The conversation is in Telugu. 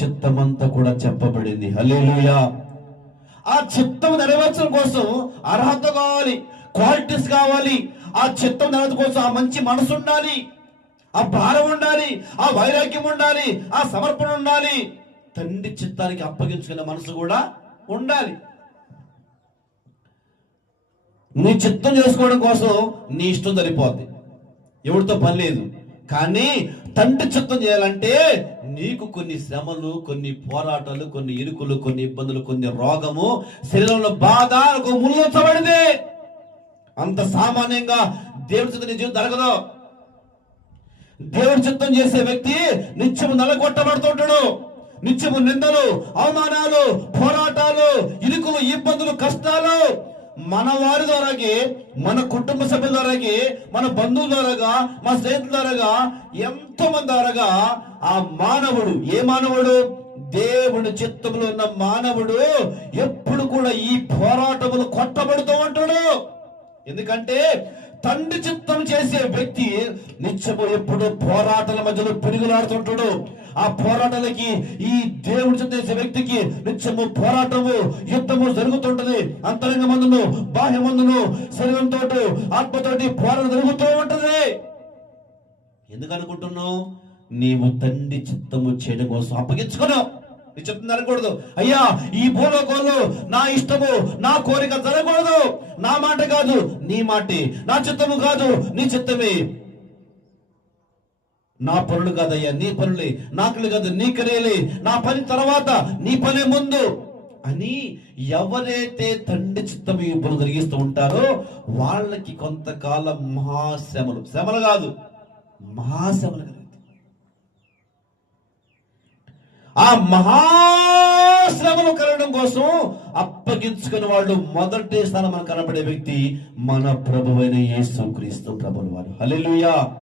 చిత్తమంతా కూడా చెప్పబడింది. హల్లెలూయా. ఆ చిత్తం నెరవేర్చడం కోసం అర్హత కావాలి, క్వాలిటీస్ కావాలి. ఆ చిత్తం నెరవేర్చడం కోసం ఆ మంచి మనసు ఉండాలి, ఆ భారం ఉండాలి, ఆ వైరాగ్యం ఉండాలి, ఆ సమర్పణ ఉండాలి, తండ్రి చిత్తానికి అప్పగించుకునే మనసు కూడా ఉండాలి. నీ చిత్తం చేసుకోవడం కోసం నీ ఇష్టం సరిపోద్ది, ఎవరితో పని లేదు. కానీ తండ్రి చిత్తం చేయాలంటే నీకు కొన్ని శ్రమలు, కొన్ని పోరాటాలు, కొన్ని ఇరుకులు, కొన్ని ఇబ్బందులు, కొన్ని రోగము, శరీరంలో బాధ ముళ్ళొచ్చబడింది. అంత సామాన్యంగా దేవుడి చిత్తం నిజం జరగదు. దేవుడి చిత్తం చేసే వ్యక్తి నిత్యము నలగొట్టబడుతుంటాడు. నిత్యము నిందలు, అవమానాలు, పోరాటాలు, ఇరుకులు, ఇబ్బందులు, కష్టాలు మన వారి ద్వారాకి, మన కుటుంబ సభ్యుల ద్వారాకి, మన బంధువుల ద్వారాగా, మన స్నేహితుల ద్వారాగా, ఎంతో మంది ద్వారాగా ఆ మానవుడు, ఏ మానవుడు? దేవుడి చిత్తంలో ఉన్న మానవుడు ఎప్పుడు కూడా ఈ పోరాటములు కొట్టబడుతూ ఉంటాడు. ఎందుకంటే తండ్రి చిత్తం చేసే వ్యక్తి నిత్యము ఎప్పుడు పోరాటాల మధ్యలో పెరుగులాడుతుంటాడు. ఆ పోరాటాలకి, ఈ దేవుడి చిత్తం చేసే వ్యక్తికి నిత్యము పోరాటము, యుద్ధము జరుగుతుంటది. అంతరంగ మందును, బాహ్య మందును, శరీరంతో, ఆత్మతోటి పోరాటం జరుగుతూ ఉంటది. ఎందుకు అనుకుంటున్నావు? నీవు తండ్రి చిత్తము చేయడం కోసం అప్పగించుకున్నావు. నీ చిత్తం జరగకూడదు. అయ్యా, ఈ భూలోకంలో నా ఇష్టము, నా కోరిక జరగకూడదు. నా మాట కాదు నీ మాటే, నా చిత్తము కాదు నీ చిత్తమే. నా పనులు కాదయ్యా నీ పనులే, నాకులు కాదు నీ క్రియలే, నా పని తర్వాత నీ పని ముందు అని ఎవరైతే తండ్రి చిత్తం ఈ పనులు జరిగిస్తూ ఉంటారో వాళ్ళకి కొంతకాలం మహాశ్రమలు, శ్రమలు కాదు మహాశ్రమలు కలుగుతాయి. ఆ మహాశ్రమలు కలగడం కోసం అప్పగించుకుని వాళ్ళు మొదటి స్థానం మనకు కనబడే వ్యక్తి మన ప్రభువైన యేసుక్రీస్తు ప్రభువు వారు. హల్లెలూయా.